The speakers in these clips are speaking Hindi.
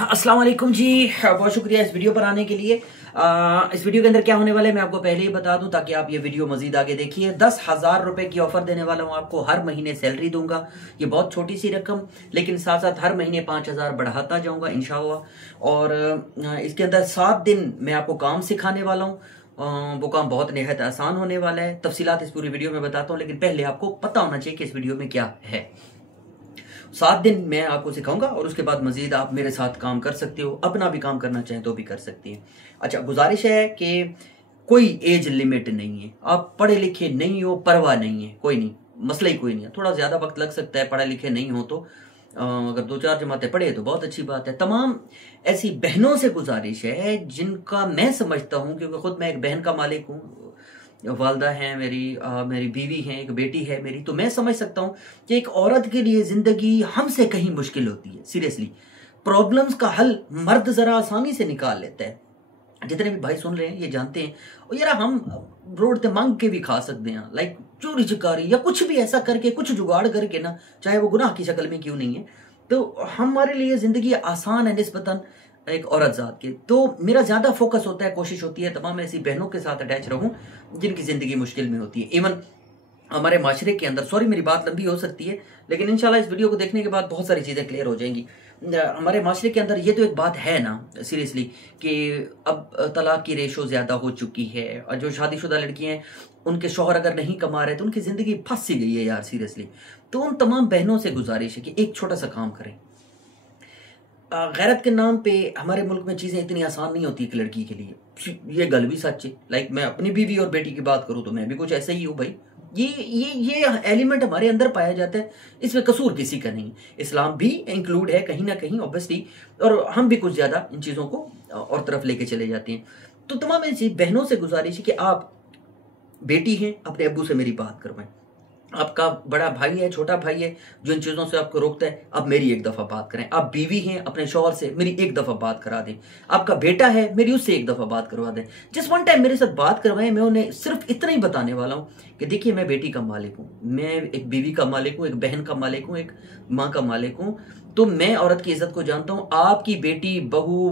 अस्सलाम वालेकुम जी। बहुत शुक्रिया इस वीडियो पर आने के लिए। इस वीडियो के अंदर क्या होने वाला है मैं आपको पहले ही बता दूं ताकि आप ये वीडियो मजीद आगे देखिए। 10,000 रुपए की ऑफर देने वाला हूं आपको, हर महीने सैलरी दूंगा। ये बहुत छोटी सी रकम, लेकिन साथ साथ हर महीने 5,000 बढ़ाता जाऊंगा इंशाअल्लाह। और इसके अंदर 7 दिन मैं आपको काम सिखाने वाला हूँ। वो काम बहुत निहायत आसान होने वाला है। तफसीलात इस पूरी वीडियो में बताता हूँ, लेकिन पहले आपको पता होना चाहिए कि इस वीडियो में क्या है। 7 दिन मैं आपको सिखाऊंगा और उसके बाद मजीद आप मेरे साथ काम कर सकते हो। अपना भी काम करना चाहें तो भी कर सकती हैं। अच्छा, गुजारिश है कि कोई एज लिमिट नहीं है। आप पढ़े लिखे नहीं हो, परवाह नहीं है, कोई नहीं, मसला ही कोई नहीं है। थोड़ा ज्यादा वक्त लग सकता है पढ़े लिखे नहीं हो तो, अगर 2-4 जमातें पढ़े तो बहुत अच्छी बात है। तमाम ऐसी बहनों से गुजारिश है जिनका मैं समझता हूं, क्योंकि खुद मैं एक बहन का मालिक हूं, वालदा है मेरी बीवी है, एक बेटी है मेरी, तो मैं समझ सकता हूं कि एक औरत के लिए जिंदगी हमसे कहीं मुश्किल होती है। सीरियसली, प्रॉब्लम्स का हल मर्द जरा आसानी से निकाल लेता है। जितने भी भाई सुन रहे हैं ये जानते हैं। और यार, हम रोड पे मांग के भी खा सकते हैं, लाइक चोरी चकारी या कुछ भी ऐसा करके, कुछ जुगाड़ करके ना, चाहे वो गुनाह की शक्ल में क्यों नहीं है। तो हमारे लिए जिंदगी आसान है निस्बतन एक औरत जात के। तो मेरा ज्यादा फोकस होता है, कोशिश होती है तमाम ऐसी बहनों के साथ अटैच रहूं जिनकी जिंदगी मुश्किल में होती है। इवन हमारे माशरे के अंदर, सॉरी मेरी बात लंबी हो सकती है, लेकिन इंशाल्लाह इस वीडियो को देखने के बाद बहुत सारी चीजें क्लियर हो जाएंगी। हमारे माशरे के अंदर ये तो एक बात है ना सीरियसली, कि अब तलाक की रेशो ज्यादा हो चुकी है, और जो शादीशुदा लड़कियां हैं उनके शौहर अगर नहीं कमा रहे तो उनकी जिंदगी फंस सी गई है यार सीरियसली। तो उन तमाम बहनों से गुजारिश है कि एक छोटा सा काम करें। गैरत के नाम पे हमारे मुल्क में चीजें इतनी आसान नहीं होती एक लड़की के लिए। ये गल भी सच है। लाइक मैं अपनी बीवी और बेटी की बात करूं तो मैं भी कुछ ऐसे ही हूं भाई। ये एलिमेंट हमारे अंदर पाया जाता है, इसमें कसूर किसी का नहीं। इस्लाम भी इंक्लूड है कहीं ना कहीं ऑब्वियसली, और हम भी कुछ ज्यादा इन चीजों को और तरफ लेके चले जाते हैं। तो तमाम ऐसी बहनों से गुजारिश है कि आप बेटी हैं, अपने अब्बू से मेरी बात करवाएं। आपका बड़ा भाई है, छोटा भाई है जो इन चीजों से आपको रोकता है, आप मेरी एक दफा बात करें। आप बीवी हैं, अपने शौहर से मेरी एक दफा बात करा दें। आपका बेटा है, मेरी उससे एक दफा बात करवा दें। जिस वन टाइम मेरे साथ बात करवाएं, मैं उन्हें सिर्फ इतना ही बताने वाला हूं कि देखिए, मैं बेटी का मालिक हूं, मैं एक बीवी का मालिक हूं, एक बहन का मालिक हूं, एक माँ का मालिक हूं। तो मैं औरत की इज्जत को जानता हूं। आपकी बेटी, बहू,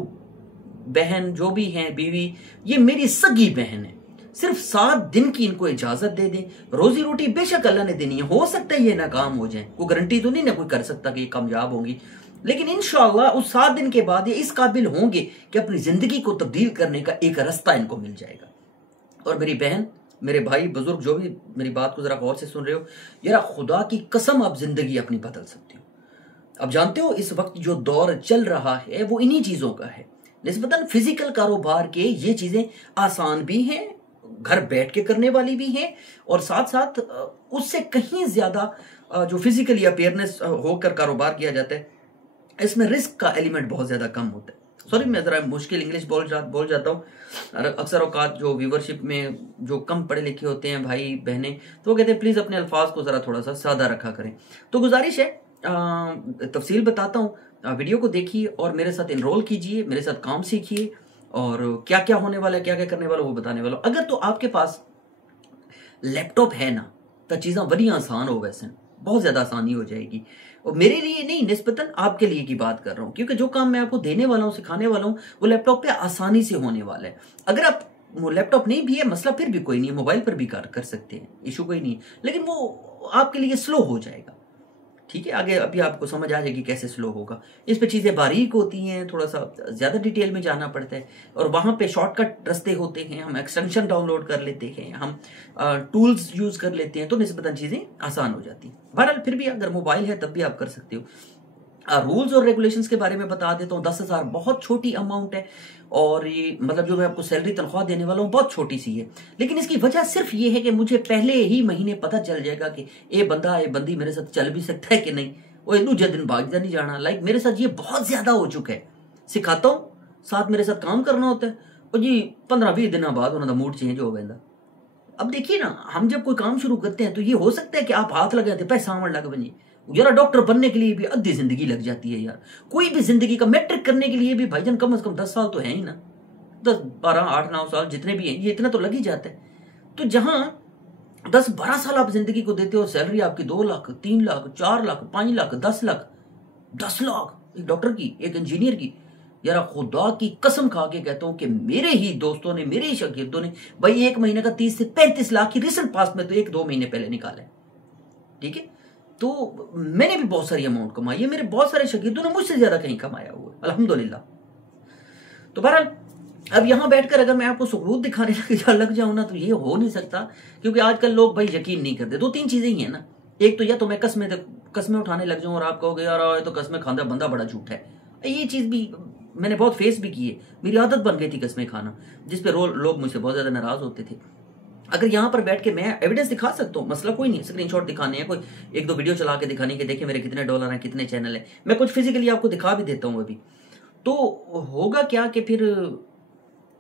बहन जो भी है, बीवी, ये मेरी सगी बहन है। सिर्फ 7 दिन की इनको इजाजत दे दें। रोजी रोटी बेशक अल्लाह ने देनी है, हो सकता है ये नाकाम हो जाए, कोई गारंटी तो नहीं ना कोई कर सकता कि ये कामयाब होंगी, लेकिन इंशाअल्लाह उस 7 दिन के बाद ये इस काबिल होंगे कि अपनी जिंदगी को तब्दील करने का एक रास्ता इनको मिल जाएगा। और मेरी बहन, मेरे भाई, बुजुर्ग जो भी मेरी बात को जरा गौर से सुन रहे हो, यार खुदा की कसम आप जिंदगी अपनी बदल सकते हो। अब जानते हो इस वक्त जो दौर चल रहा है वो इन्हीं चीजों का है। निस्बतन फिजिकल कारोबार के ये चीजें आसान भी हैं, घर बैठ के करने वाली भी हैं, और साथ साथ उससे कहीं ज्यादा जो फिजिकली अपेयरनेस होकर कारोबार किया जाता है, इसमें रिस्क का एलिमेंट बहुत ज्यादा कम होता है। सॉरी मैं जरा मुश्किल इंग्लिश बोल जाता हूँ। अक्सर औकात जो व्यूवरशिप में जो कम पढ़े लिखे होते हैं भाई बहनें, तो वो कहते हैं प्लीज अपने अल्फाज को जरा थोड़ा सा सादा रखा करें। तो गुजारिश है, तफसील बताता हूँ, वीडियो को देखिए और मेरे साथ इनरोल कीजिए, मेरे साथ काम सीखिए, और क्या क्या होने वाला है, क्या क्या करने वाला वो बताने वाला। अगर तो आपके पास लैपटॉप है ना, तो चीज़ें बड़ी आसान हो, वैसे बहुत ज्यादा आसानी हो जाएगी। और मेरे लिए नहीं, निस्बतन आपके लिए की बात कर रहा हूं, क्योंकि जो काम मैं आपको देने वाला हूं, सिखाने वाला हूं, वो लैपटॉप पे आसानी से होने वाला है। अगर आप लैपटॉप नहीं भी है मसला, फिर भी कोई नहीं है, मोबाइल पर भी कर सकते हैं, इशू कोई नहीं है, लेकिन वो आपके लिए स्लो हो जाएगा। ठीक है, आगे अभी आपको समझ आ जाएगी कैसे स्लो होगा। इस पे चीजें बारीक होती हैं, थोड़ा सा ज्यादा डिटेल में जाना पड़ता है, और वहां पे शॉर्टकट रास्ते होते हैं, हम एक्सटेंशन डाउनलोड कर लेते हैं, हम टूल्स यूज कर लेते हैं, तो निस्बतन चीजें आसान हो जाती हैं। बहरहाल फिर भी अगर मोबाइल है तब भी आप कर सकते हो। रूल्स और रेगुलेशंस के बारे में बता देता हूँ। 10,000 बहुत छोटी अमाउंट है, और ये मतलब जो मैं आपको सैलरी तनख्वाह देने वाला हूँ बहुत छोटी सी है, लेकिन इसकी वजह सिर्फ ये है कि मुझे पहले ही महीने पता चल जाएगा कि ये बंदा ये बंदी मेरे साथ चल भी सकता है कि नहीं, वो दूसरे दिन भागता नहीं जाना। लाइक मेरे साथ ये बहुत ज्यादा हो चुका है। सिखाता हूँ, साथ मेरे साथ काम करना होता है, और जी 15-20 दिन बाद उन्होंने मूड चेंज हो गया। अब देखिए ना, हम जब कोई काम शुरू करते हैं तो ये हो सकता है कि आप हाथ लगाते पैसा आवन लग बने। यार डॉक्टर बनने के लिए भी आधी जिंदगी लग जाती है यार। कोई भी जिंदगी का मैट्रिक करने के लिए भी भाईजान कम से कम 10 साल तो है ही ना, 10, 12, 8, 9 साल जितने भी हैं, ये इतना तो लग ही जाता है। तो जहां 10-12 साल आप जिंदगी को देते हो, सैलरी आपकी 2 लाख, 3 लाख, 4 लाख, 5 लाख, 10 लाख, 10 लाख एक डॉक्टर की, एक इंजीनियर की, यार खुदा की कसम खा के कहता हूं कि मेरे ही दोस्तों ने, मेरे ही शागिर्दों ने भाई 1 महीने का 30 से 35 लाख की रिसेंट पास्ट में तो 1-2 महीने पहले निकाला है। ठीक है, तो मैंने भी बहुत सारी अमाउंट कमाई है, मेरे बहुत सारे शागिर्दों ने मुझसे ज्यादा कहीं कमाया हुआ है अल्हम्दुलिल्लाह। तो बहरहाल अब यहां बैठकर अगर मैं आपको सबूत दिखाने लग जाऊं ना तो ये हो नहीं सकता, क्योंकि आजकल लोग भाई यकीन नहीं करते। 2-3 चीजें ही है ना, एक तो या तो मैं कस्में उठाने लग जाऊं और आप कहोगे यार तो कस्में खांदा बंदा बड़ा झूठा है, ये चीज भी मैंने बहुत फेस भी की है, मेरी आदत बन गई थी कस्में खाना, जिसपे लोग मुझसे बहुत ज्यादा नाराज होते थे। अगर यहाँ पर बैठ के मैं एविडेंस दिखा सकता हूँ, मसला कोई नहीं, स्क्रीनशॉट दिखाने हैं, कोई 1-2 वीडियो चला के दिखाने के, देखिए मेरे कितने डॉलर हैं, कितने चैनल हैं, मैं कुछ फिजिकली आपको दिखा भी देता हूँ अभी। तो होगा क्या कि फिर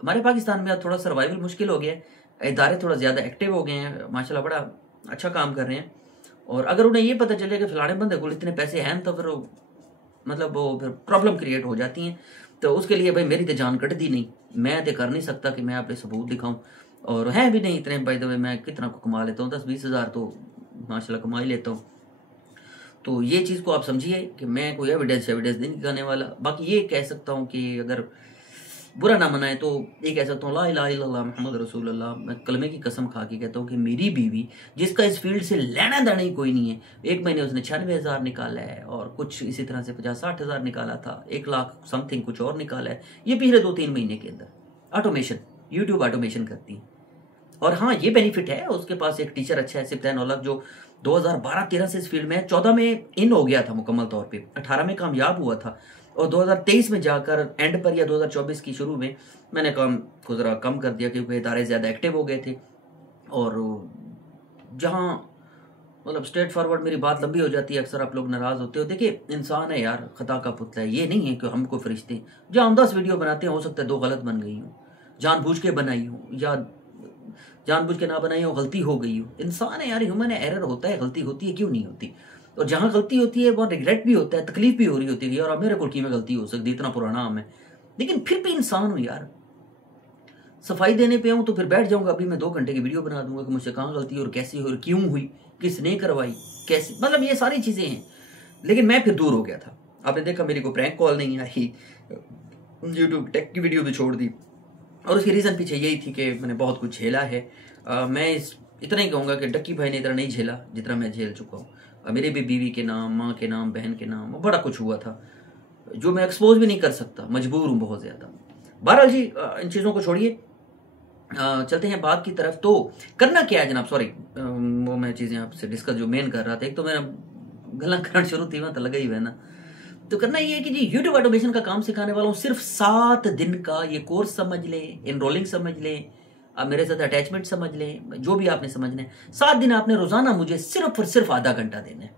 हमारे पाकिस्तान में थोड़ा सर्वाइवल मुश्किल हो गया है, इदारे थोड़ा ज़्यादा एक्टिव हो गए हैं, माशाल्लाह बड़ा अच्छा काम कर रहे हैं। और अगर उन्हें ये पता चले कि फलाने बंदे को इतने पैसे हैं तो फिर मतलब वो फिर प्रॉब्लम क्रिएट हो जाती हैं। तो उसके लिए भाई मेरी तो जान कट दी नहीं, मैं तो कर नहीं सकता कि मैं अपने सबूत दिखाऊं, और है भी नहीं इतने। बाय द वे मैं कितना को कमा लेता हूँ, 10-20 हज़ार तो माशाल्लाह कमा ही लेता हूँ। तो ये चीज़ को आप समझिए कि मैं कोई एविडेंस नहीं दिखाने वाला। बाकी ये कह सकता हूँ कि अगर बुरा ना मनाए तो ये कह सकता हूँ ला इलाहा इल्लल्लाह मुहम्मद रसूलुल्लाह, मैं कलमे की कसम खा के कहता हूँ कि मेरी बीवी, जिसका इस फील्ड से लेना देना ही कोई नहीं है, 1 महीने उसने 96,000 निकाला है, और कुछ इसी तरह से 50-60 हज़ार निकाला था, 1 लाख समथिंग कुछ और निकाला है, ये पिछले 2-3 महीने के अंदर। ऑटोमेशन, यूट्यूब ऑटोमेशन करती है। और हाँ ये बेनिफिट है, उसके पास एक टीचर अच्छा है सिप्तान औलख, जो 2012-13 से इस फील्ड में, 14 में इन हो गया था मुकम्मल तौर पे, 18 में कामयाब हुआ था, और 2023 में जाकर एंड पर या 2024 की शुरू में मैंने काम को ज़रा कम कर दिया, क्योंकि इदारे ज़्यादा एक्टिव हो गए थे। और जहाँ मतलब स्ट्रेट फॉरवर्ड मेरी बात लंबी हो जाती है, अक्सर आप लोग नाराज़ होते हो। देखिए इंसान है यार, खता का पुतला है, ये नहीं है कि हमको फरिश्ते। जहाँ हम 10 वीडियो बनाते हैं, हो सकता है 2 गलत बन गई हूँ, जानबूझ के बनाई हूँ या जानबूझ के ना बनाई हो, गलती हो गई हो। इंसान है यार, ह्यूमन है, एरर होता है, गलती होती है, क्यों नहीं होती। और जहां गलती होती है वहां रिग्रेट भी होता है, तकलीफ भी हो रही होती है यार, अब मेरे को की में गलती हो सकती, इतना पुराना हम है, लेकिन फिर भी इंसान हूं यार। सफाई देने पे आऊं तो फिर बैठ जाऊंगा, अभी मैं 2 घंटे की वीडियो बना दूंगा कि मुझसे कहाँ गलती हुई और कैसी हुई और क्यों हुई, किसने करवाई, कैसी, मतलब ये सारी चीजें हैं। लेकिन मैं फिर दूर हो गया था, आपने देखा मेरी को प्रैंक कॉल नहीं आई, यूट्यूब टेक की वीडियो भी छोड़ दी, और उसकी रीजन पीछे यही थी कि मैंने बहुत कुछ झेला है। मैं इतना ही कहूँगा कि डक्की भाई ने इतना नहीं झेला जितना मैं झेल चुका हूँ। मेरी भी बीवी के नाम, माँ के नाम, बहन के नाम, बड़ा कुछ हुआ था जो मैं एक्सपोज भी नहीं कर सकता, मजबूर हूँ बहुत ज़्यादा। बहरहाल जी इन चीज़ों को छोड़िए, चलते हैं बात की तरफ। तो करना क्या है जनाब, सॉरी वो मैं चीज़ें आपसे डिस्कस जो मेन कर रहा था, एक तो मेरा गला करंट शुरू थी वहाँ तो लगा ही हुआ ना। तो करना ये है कि जी यूट्यूब ऑटोमेशन का काम सिखाने वाला हूँ, सिर्फ 7 दिन का ये कोर्स समझ लें, एनरोलिंग समझ लें, मेरे साथ अटैचमेंट समझ लें, जो भी आपने समझना है। 7 दिन आपने रोजाना मुझे सिर्फ और सिर्फ आधा घंटा देना है,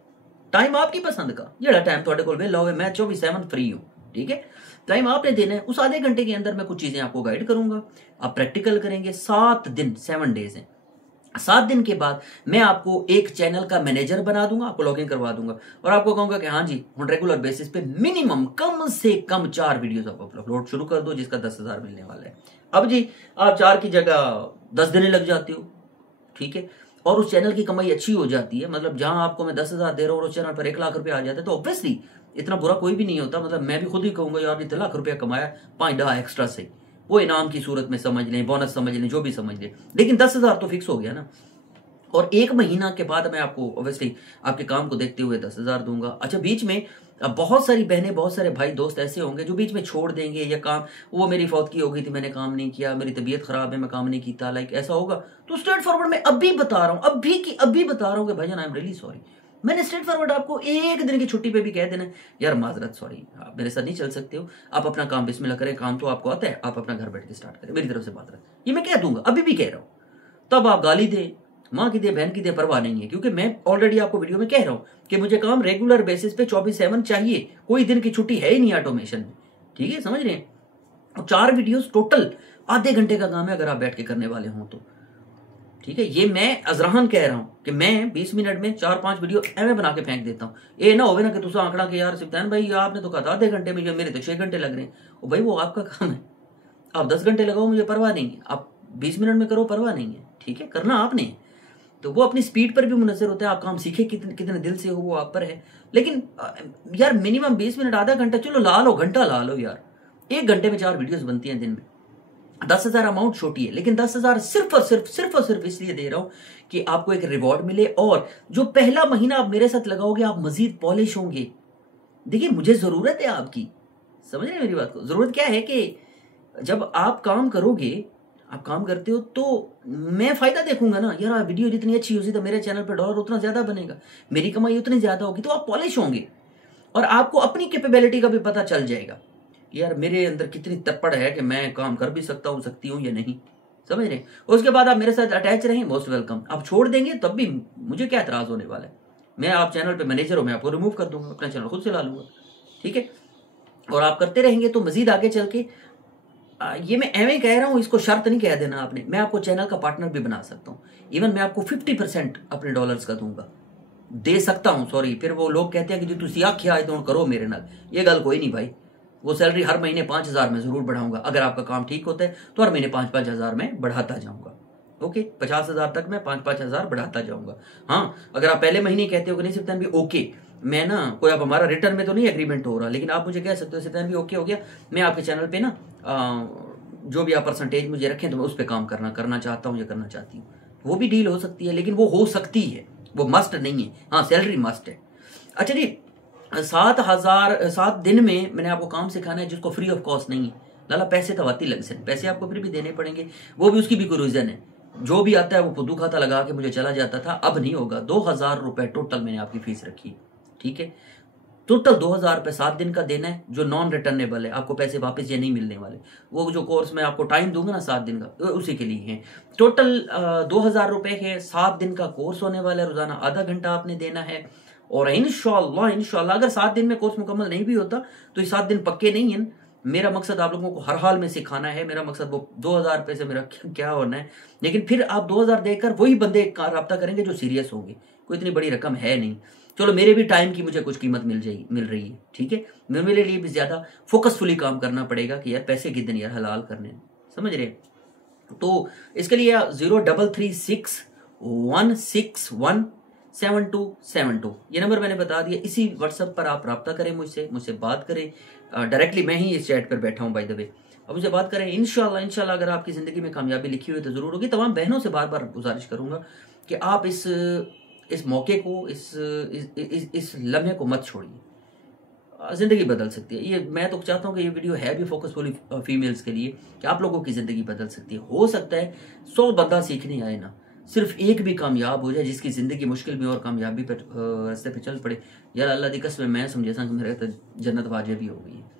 टाइम आपकी पसंद का, जेड़ा टाइम थोड़े को वेला हो, मैं 24/7 फ्री हूँ, ठीक है। टाइम आपने देना है, उस आधे घंटे के अंदर मैं कुछ चीजें आपको गाइड करूंगा, आप प्रैक्टिकल करेंगे। 7 दिन, 7 डेज हैं। 7 दिन के बाद मैं आपको एक चैनल का मैनेजर बना दूंगा, आपको लॉगिन करवा दूंगा, और आपको कहूंगा कि हाँ जी हम रेगुलर बेसिस पे मिनिमम कम से कम 4 वीडियोस आप अपलोड शुरू कर दो, जिसका 10,000 मिलने वाला है। अब जी आप 4 की जगह 10 देने लग जाती हो, ठीक है, और उस चैनल की कमाई अच्छी हो जाती है। मतलब जहां आपको मैं 10,000 दे रहा हूँ और उस चैनल पर 1 लाख रुपए आ जाते हैं, तो ऑब्वियसली इतना बुरा कोई भी नहीं होता। मतलब मैं भी खुद ही कहूंगा यार इतना लाख रुपया कमाया 5 एक्स्ट्रा से, वो इनाम की सूरत में समझ लें, बोनस समझ लें, जो भी समझ लें, लेकिन 10,000 तो फिक्स हो गया ना। और 1 महीना के बाद मैं आपको ऑब्वियसली आपके काम को देखते हुए 10,000 दूंगा। अच्छा, बीच में बहुत सारी बहनें, बहुत सारे भाई दोस्त ऐसे होंगे जो बीच में छोड़ देंगे, या काम, वो मेरी फौत की हो गई थी, मैंने काम नहीं किया, मेरी तबीयत खराब है, मैं काम नहीं किया, लाइक ऐसा होगा। तो स्ट्रेट फॉरवर्ड मैं अभी बता रहा हूँ, अभी बता रहा हूँ कि भाईजान आई एम रियली सॉरी। मैंने स्ट्रेट फॉरवर्ड आपको 1 दिन की छुट्टी पे भी कह देना यार माजरत, सॉरी आप मेरे साथ नहीं चल सकते हो, आप अपना काम बिस्मिल्लाह करें, काम तो आपको आता है, आप अपना घर बैठ के स्टार्ट करें, मेरी तरफ से माजरत, ये मैं कह दूंगा, अभी भी कह रहा हूँ। तब आप गाली दे, माँ की दे, बहन की दे, परवाह नहीं है, क्योंकि मैं ऑलरेडी आपको वीडियो में कह रहा हूं कि मुझे काम रेगुलर बेसिस पे 24/7 चाहिए, कोई दिन की छुट्टी है ही नहीं ऑटोमेशन में, ठीक है, समझ रहे हैं। और 4 वीडियोस टोटल आधे घंटे का काम है, अगर आप बैठ के करने वाले हों तो, ठीक है। ये मैं अजराहन कह रहा हूं कि मैं 20 मिनट में 4-5 वीडियो एवं बना के फेंक देता हूँ। ये ना होवे ना कि तुसा आंकड़ा के यार सिप्तान भाई आपने तो कहा था आधे घंटे में, मेरे तो 6 घंटे लग रहे हैं। भाई वो आपका काम है, आप 10 घंटे लगाओ, मुझे परवाह नहीं है, आप 20 मिनट में करो, परवाह नहीं है, ठीक है, करना आपने। तो वो अपनी स्पीड पर भी मुनसर होता है, आप काम सीखे कितने दिल से हो, वो आप पर है। लेकिन यार मिनिमम 20 मिनट, आधा घंटा, चलो ला लो, घंटा ला लो यार, 1 घंटे में 4 वीडियोस बनती हैं दिन में। 10,000 अमाउंट छोटी है, लेकिन 10,000 सिर्फ और सिर्फ इसलिए दे रहा हूं कि आपको एक रिवॉर्ड मिले, और जो पहला महीना आप मेरे साथ लगाओगे आप मजीद पॉलिश होंगे। देखिए मुझे जरूरत है आपकी, समझ रहे हैं मेरी बात को। जरूरत क्या है कि जब आप काम करोगे, आप काम करते हो तो मैं फायदा देखूंगा ना यार, वीडियो जितनी अच्छी होगी तो मेरे चैनल पे डॉलर उतना ज्यादा बनेगा, मेरी कमाई उतनी ज्यादा होगी, तो आप पॉलिश होंगे और आपको अपनी कैपेबिलिटी का भी पता चल जाएगा यार मेरे अंदर कितनी तपड़ है कि मैं काम कर भी सकता हूँ, सकती हूँ या नहीं, समझ रहे हैं। उसके बाद आप मेरे साथ अटैच रहें, मोस्ट वेलकम। आप छोड़ देंगे तब भी मुझे क्या एतराज होने वाला है, मैं आप चैनल पे मैनेजर हूं, मैं आपको रिमूव कर दूंगा, अपना चैनल खुद चला लूंगा, ठीक है। और आप करते रहेंगे तो मजीद आगे चल के ये मैं एवं कह रहा हूँ, इसको शर्त नहीं कह देना आपने, मैं आपको चैनल का पार्टनर भी बना सकता हूँ। इवन मैं आपको 50% अपने डॉलर्स का दूंगा, दे सकता हूँ, सॉरी। फिर वो लोग कहते हैं कि जो तुम आख्या आए तो करो मेरे नाल, ये गल कोई नहीं भाई। वो सैलरी हर महीने 5,000 में जरूर बढ़ाऊंगा, अगर आपका काम ठीक होता है तो हर महीने 5-5 हज़ार में बढ़ाता जाऊंगा। ओके, 50,000 तक मैं 5-5 हज़ार बढ़ाता जाऊंगा। हाँ, अगर आप पहले महीने कहते हो कि नहीं सिप्तान भी ओके, मैं ना कोई, अब हमारा रिटर्न में तो नहीं एग्रीमेंट हो रहा, लेकिन आप मुझे कह सकते हो सिप्तान भी ओके हो गया, मैं आपके चैनल पे ना जो भी आप परसेंटेज मुझे रखें तो मैं उस पर काम करना चाहता हूँ या करना चाहती हूँ, वो भी डील हो सकती है। लेकिन वो हो सकती है, वो मस्ट नहीं है। हाँ, सैलरी मस्ट है। अच्छा जी, 7 दिन में मैंने आपको काम सिखाना है जिसको फ्री ऑफ कॉस्ट नहीं है। लाला पैसे तो आती लग सकते, पैसे आपको फिर भी देने पड़ेंगे, वो भी उसकी भी कोई रीजन है। जो भी आता है वो पुदू खाता लगा के मुझे चला जाता था, अब नहीं होगा। 2,000 रुपए टोटल मैंने आपकी फीस रखी, ठीक है। टोटल 2,000 रुपए 7 दिन का देना है, जो नॉन रिटर्नेबल है, आपको पैसे वापस ये नहीं मिलने वाले। वो जो कोर्स में आपको टाइम दूंगा ना 7 दिन का, उसी के लिए है। टोटल 2,000 रुपए है, 7 दिन का कोर्स होने वाला है, रोजाना आधा घंटा आपने देना है। और इंशाल्लाह अगर 7 दिन में कोर्स मुकम्मल नहीं भी होता तो ये 7 दिन पक्के नहीं है। मेरा मकसद आप लोगों को हर हाल में सिखाना है। मेरा मकसद वो 2,000 रुपए से मेरा क्या होना है, लेकिन फिर आप 2,000 देकर वही बंदे का रब्ता करेंगे जो सीरियस होंगे। कोई इतनी बड़ी रकम है नहीं। चलो, मेरे भी टाइम की मुझे कुछ कीमत मिल रही है, ठीक है। मेरे लिए भी ज्यादा फोकसफुली काम करना पड़ेगा कि यार पैसे कितने यार हलाल करने, समझ रहे। तो इसके लिए 0336161772 ये नंबर मैंने बता दिया। इसी व्हाट्सएप पर आप रब्ता करें मुझसे बात करें डायरेक्टली। मैं ही इस चैट पर बैठा हूँ बाय द वे, अब मुझे बात करें। इंशाल्लाह अगर आपकी जिंदगी में कामयाबी लिखी हुई तो जरूर होगी। तमाम बहनों से बार बार गुजारिश करूंगा कि आप इस मौके को, इस लम्हे को मत छोड़िए। जिंदगी बदल सकती है ये। मैं तो चाहता हूँ कि ये वीडियो है भी फोकसफुली फीमेल्स के लिए कि आप लोगों की जिंदगी बदल सकती है। हो सकता है 100 बंदा सीखने आए ना, सिर्फ एक भी कामयाब हो जाए जिसकी जिंदगी मुश्किल में और कामयाबी पर रास्ते पे चल पड़े। यार अल्लाह दी कसम मैं समझे कि मेरे तो जन्नत वाजिब हो गई है।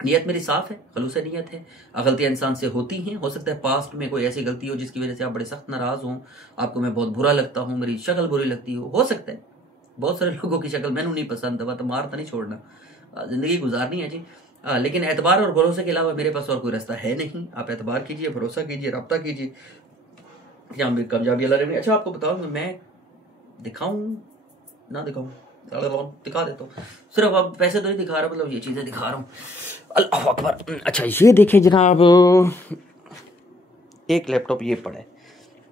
नीयत मेरी साफ है, खलूस नीयत है। गलतियां इंसान से होती हैं। हो सकता है पास्ट में कोई ऐसी गलती हो जिसकी वजह से आप बड़े सख्त नाराज हों, आपको मैं बहुत बुरा लगता हूँ, मेरी शक्ल बुरी लगती हो सकता है। बहुत सारे लोगों की शक्ल मैंने नहीं पसंद, दबा तो मार तो नहीं छोड़ना, जिंदगी गुजारनी है जी। लेकिन एतबार और भरोसे के अलावा मेरे पास और कोई रास्ता है नहीं। आप एतबार कीजिए, भरोसा कीजिए, रब्ता कीजिए, यहाँ भी कामयाबी अल्लाह ने। अच्छा, आपको बताऊँ मैं दिखाऊं ना दिखाऊं, दिखा देता हूँ। सिर्फ अब पैसे तो नहीं दिखा रहा, मतलब ये चीजें दिखा रहा हूँ। अल्लाह अकबर। अच्छा, ये देखिए जनाब, एक लैपटॉप ये पड़ा है,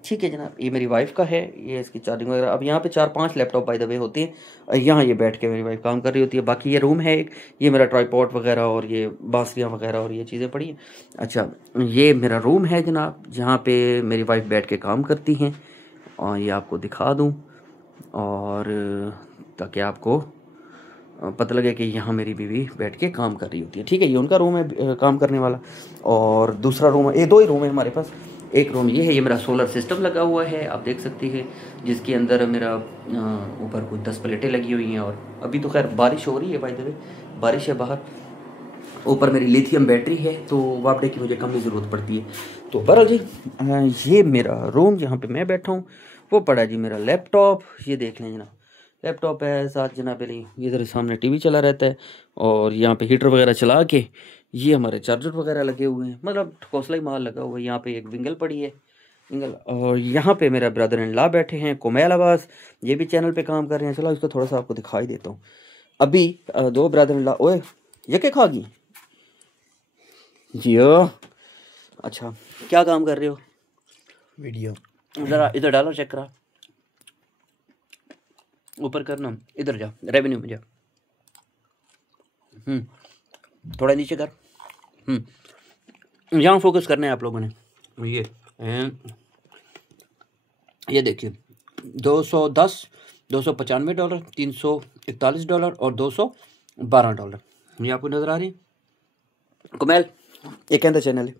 ठीक है जनाब। ये मेरी वाइफ का है, ये इसकी चार्जिंग वगैरह। अब यहाँ पे 4-5 लैपटॉप बाय द वे होते हैं, यहाँ ये बैठ के मेरी वाइफ काम कर रही होती है। बाकी ये रूम है एक, ये मेरा ट्राइपॉड वगैरह और ये बांसुरियाँ वगैरह और ये चीज़ें पड़ी हैं। अच्छा, ये मेरा रूम है जनाब, जहाँ पे मेरी वाइफ बैठ के काम करती हैं। और ये आपको दिखा दूँ, और ताकि आपको पता लगे कि यहाँ मेरी बीवी बैठ के काम कर रही होती है, ठीक है। ये उनका रूम है काम करने वाला। और दूसरा रूम है, ये 2 ही रूम है हमारे पास। एक रूम ये है, ये मेरा सोलर सिस्टम लगा हुआ है, आप देख सकते हैं, जिसके अंदर मेरा ऊपर कुछ 10 प्लेटें लगी हुई हैं। और अभी तो खैर बारिश हो रही है, बाय द वे बारिश है बाहर। ऊपर मेरी लिथियम बैटरी है, तो वापडे की मुझे कम ही ज़रूरत पड़ती है। तो बहरहाल जी, ये मेरा रूम जहाँ पे मैं बैठा हूँ वो पड़ा जी मेरा लैपटॉप। ये देख लें जनाब, लैपटॉप है साथ जनाब। इधर सामने टीवी चला रहता है, और यहाँ पे हीटर वगैरह चला के ये हमारे चार्जर वगैरह लगे हुए हैं, मतलब ठोसला ही माल लगा हुआ है। यहाँ पे एक विंगल पड़ी है, विंगल। और यहाँ पे मेरा ब्रदर इन लॉ बैठे हैं, कुमैल अब्बास, ये भी चैनल पे काम कर रहे हैं। चलो इसको थोड़ा सा आपको दिखाई देता हूँ। अभी 2 ब्रदर इन लॉ, ओए ये क्या खा गई जियो। अच्छा, क्या काम कर रहे हो? वीडियो। ज़रा इधर डालो, चेक करा, ऊपर करना, इधर जा, रेवेन्यू में जा, थोड़ा नीचे कर, यहाँ फोकस करना है आप लोगों ने। ये देखिए, $210, $295, $341 और $212, ये आपको नज़र आ रही है। कुमैल ये कहता चैनल है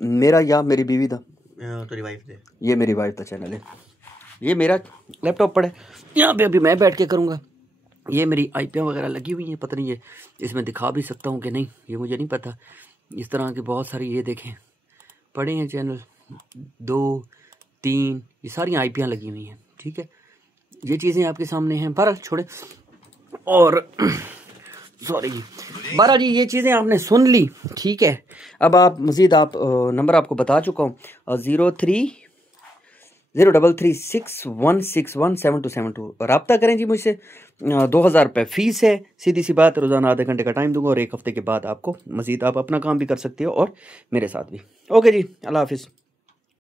मेरा या मेरी बीवी था, तेरी वाइफ थे, ये मेरी वाइफ का चैनल है। ये मेरा लैपटॉप पड़ा है, यहाँ पे अभी मैं बैठ के करूँगा। ये मेरी आईपियाँ वगैरह लगी हुई हैं, पता नहीं ये इसमें दिखा भी सकता हूँ कि नहीं, ये मुझे नहीं पता। इस तरह के बहुत सारी ये देखें पड़े हैं चैनल, 2, 3, ये सारी आईपियाँ लगी हुई हैं। ठीक है, ये चीज़ें आपके सामने हैं। बारह छोड़े और सॉरी जी, बारह जी, ये चीज़ें आपने सुन ली। ठीक है, अब आप मज़ीद आप नंबर आपको बता चुका हूँ, 030361617272 रब्ता करें जी मुझसे। 2000 रुपये फ़ीस है, सीधी सी बात, रोज़ाना आधे घंटे का टाइम दूंगा और 1 हफ्ते के बाद आपको मज़ीद आप अपना काम भी कर सकते हो और मेरे साथ भी। ओके जी, अल्लाह हाफिज़।